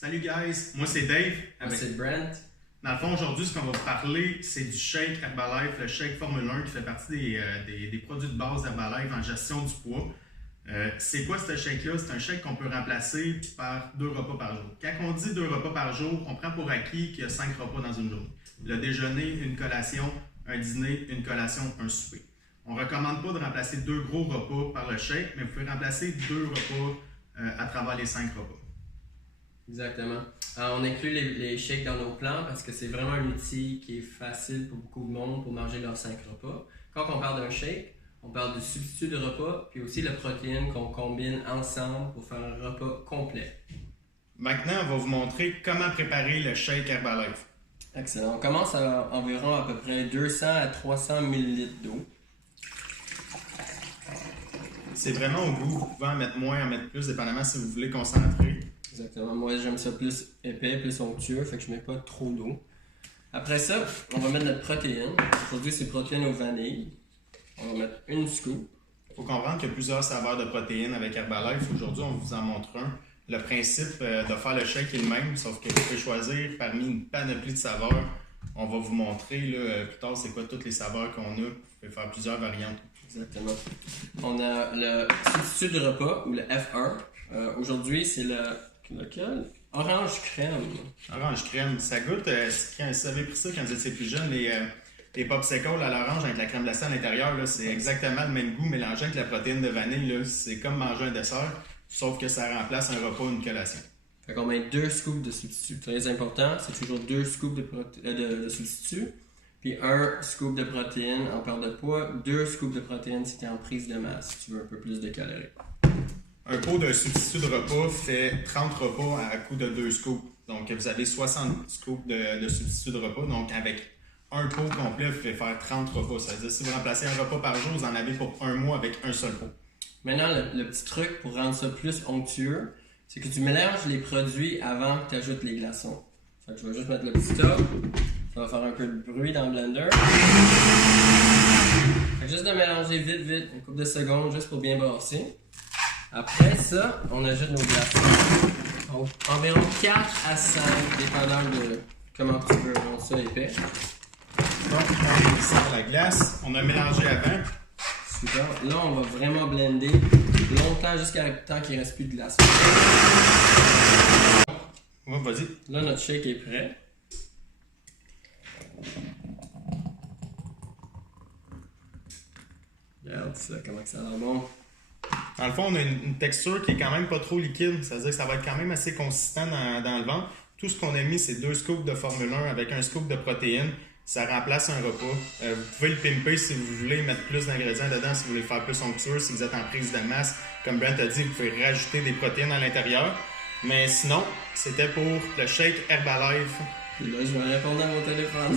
Salut guys, moi c'est Dave. Moi c'est Brent. Dans le fond, aujourd'hui, ce qu'on va vous parler, c'est du shake Herbalife, le shake Formule 1 qui fait partie des produits de base d'Herbalife en gestion du poids. C'est quoi ce shake-là? C'est un shake qu'on peut remplacer par 2 repas par jour. Quand on dit 2 repas par jour, on prend pour acquis qu'il y a 5 repas dans une journée. Le déjeuner, une collation, un dîner, une collation, un souper. On ne recommande pas de remplacer 2 gros repas par le shake, mais vous pouvez remplacer 2 repas à travers les 5 repas. Exactement. Alors, on inclut les shakes dans nos plans parce que c'est vraiment un outil qui est facile pour beaucoup de monde pour manger leurs 5 repas. Quand on parle d'un shake, on parle du substitut de repas puis aussi la protéine qu'on combine ensemble pour faire un repas complet. Maintenant, on va vous montrer comment préparer le shake Herbalife. Excellent. On commence à environ à peu près 200 à 300 ml d'eau. C'est vraiment au goût. Vous pouvez en mettre moins, en mettre plus, dépendamment si vous voulez concentrer. Exactement. Moi, j'aime ça plus épais, plus onctueux, fait que je mets pas trop d'eau. Après ça, on va mettre notre protéine. Aujourd'hui, c'est protéine au vanille. On va mettre une scoop. Il faut comprendre qu'il y a plusieurs saveurs de protéines avec Herbalife. Aujourd'hui, on vous en montre un. Le principe de faire le shake est le même, sauf que vous pouvez choisir parmi une panoplie de saveurs. On va vous montrer là, plus tard c'est quoi toutes les saveurs qu'on a. Vous pouvez faire plusieurs variantes. Exactement. On a le substitut de repas, ou le F1. Aujourd'hui, c'est lequel? Orange crème. Orange crème, ça goûte. Quand vous avez pris ça quand vous étiez plus jeune, les popsicles à l'orange avec la crème glacée à l'intérieur, là, c'est exactement le même goût mélangé avec la protéine de vanille. Là, c'est comme manger un dessert, sauf que ça remplace un repas ou une collation. Fait qu'on met 2 scoops de substitut. Très important, c'est toujours 2 scoops de substitut. Puis 1 scoop de protéines en perte de poids, 2 scoops de protéines si tu es en prise de masse, si tu veux un peu plus de calories. Un pot de substitut de repas fait 30 repas à coup de 2 scoops. Donc, vous avez 60 scoops de substitut de repas. Donc, avec un pot complet, vous pouvez faire 30 repas. Ça veut dire si vous remplacez un repas par jour, vous en avez pour un mois avec un seul pot. Maintenant, le petit truc pour rendre ça plus onctueux, c'est que tu mélanges les produits avant que tu ajoutes les glaçons. Fait que je vais juste mettre le petit top. Ça va faire un peu de bruit dans le blender. Fait que juste de mélanger vite, une couple de secondes, juste pour bien brasser. Après ça, on ajoute nos glaçons. Donc, environ 4 à 5, dépendant de comment tu veux rendre ça épais. Donc, on est ici à la glace. On a mélangé avant. Super. Là, on va vraiment blender longtemps jusqu'à temps qu'il ne reste plus de glaçons. Ouais, vas-y. Là, notre shake est prêt. Regarde ça, comment ça a l'air bon. Dans le fond, on a une texture qui est quand même pas trop liquide. Ça veut dire que ça va être quand même assez consistant dans le ventre. Tout ce qu'on a mis, c'est 2 scoops de Formule 1 avec un scoop de protéines. Ça remplace un repas. Vous pouvez le pimper si vous voulez mettre plus d'ingrédients dedans, si vous voulez faire plus onctueux, si vous êtes en prise de masse. Comme Brent a dit, vous pouvez rajouter des protéines à l'intérieur. Mais sinon, c'était pour le shake Herbalife. Et là, je vais répondre à mon téléphone.